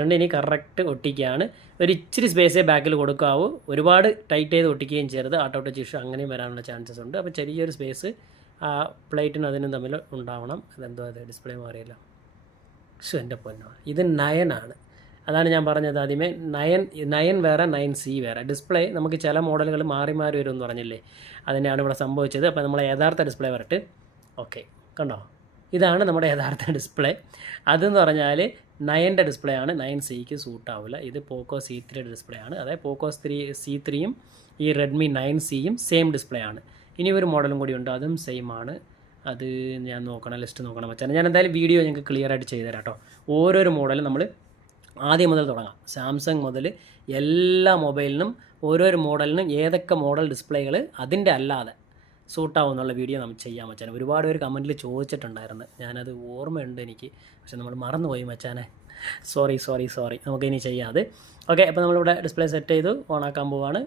ഇട്ടിട്ടുണ്ട്. ഇനി കറക്റ്റ് ഒട്ടിക്കുകയാണ്. ഒരു ഇച്ചിരി സ്പേസേ ബാക്കിൽ കൊടുക്കാവൂ, ഒരുപാട് ടൈറ്റ് ചെയ്ത് ഒട്ടിക്കുകയും ചെയ്യരുത്. ഔട്ട് ടച്ച് ഇഷ്യൂ അങ്ങനെയും വരാനുള്ള ചാൻസസ് ഉണ്ട്. അപ്പോൾ ചെറിയൊരു സ്പേസ് ആ പ്ലേറ്റിനും അതിനും തമ്മിൽ ഉണ്ടാവണം. അതെന്തോ അത് ഡിസ്പ്ലേ മാറിയില്ല. എൻ്റെ പൊന്നോ, ഇത് 9 ആണ്. അതാണ് ഞാൻ പറഞ്ഞത് ആദ്യമേ, 9 വേറെ 9C വേറെ. ഡിസ്പ്ലേ നമുക്ക് ചില മോഡലുകൾ മാറി മാറി വരും എന്ന് പറഞ്ഞില്ലേ, അതിനെയാണ് ഇവിടെ സംഭവിച്ചത്. അപ്പോൾ നമ്മളെ യഥാർത്ഥ ഡിസ്പ്ലേ വരട്ട്. ഓക്കെ, കണ്ടോ, ഇതാണ് നമ്മുടെ യഥാർത്ഥ ഡിസ്പ്ലേ. അതെന്ന് പറഞ്ഞാൽ 9ൻ്റെ ഡിസ്പ്ലേ ആണ്, 9Cക്ക് സൂട്ടാവില്ല. ഇത് പോക്കോ C3 ഡിസ്പ്ലേ ആണ്. അതായത് പോക്കോ C3യും ഈ റെഡ്മി 9Cയും സെയിം ഡിസ്പ്ലേ ആണ്. ഇനി ഒരു മോഡലും കൂടി ഉണ്ട്, അതും സെയിം ആണ്. അത് ഞാൻ നോക്കണം, ലിസ്റ്റ് നോക്കണം വെച്ചാൽ. ഞാൻ എന്തായാലും വീഡിയോ ഞങ്ങൾക്ക് ക്ലിയർ ആയിട്ട് ചെയ്തു തരാം കേട്ടോ. ഓരോരോ മോഡലും നമ്മൾ ആദ്യം മുതൽ തുടങ്ങാം. സാംസങ് മുതൽ എല്ലാ മൊബൈലിനും ഓരോരോ മോഡലിനും ഏതൊക്കെ മോഡൽ ഡിസ്പ്ലേകൾ അതിൻ്റെ അല്ലാതെ സൂട്ടാവും എന്നുള്ള വീഡിയോ നമുക്ക് ചെയ്യാൻ മച്ചാനെ. ഒരുപാട് പേര് കമൻറ്റിൽ ചോദിച്ചിട്ടുണ്ടായിരുന്നു, ഞാനത് ഓർമ്മയുണ്ട് എനിക്ക്, പക്ഷെ നമ്മൾ മറന്നുപോയി മച്ചാനെ. സോറി. നമുക്കിനി ചെയ്യാം അത്. ഓക്കെ, അപ്പോൾ നമ്മളിവിടെ ഡിസ്പ്ലേ സെറ്റ് ചെയ്തു ഓണാക്കാൻ പോവാണ്.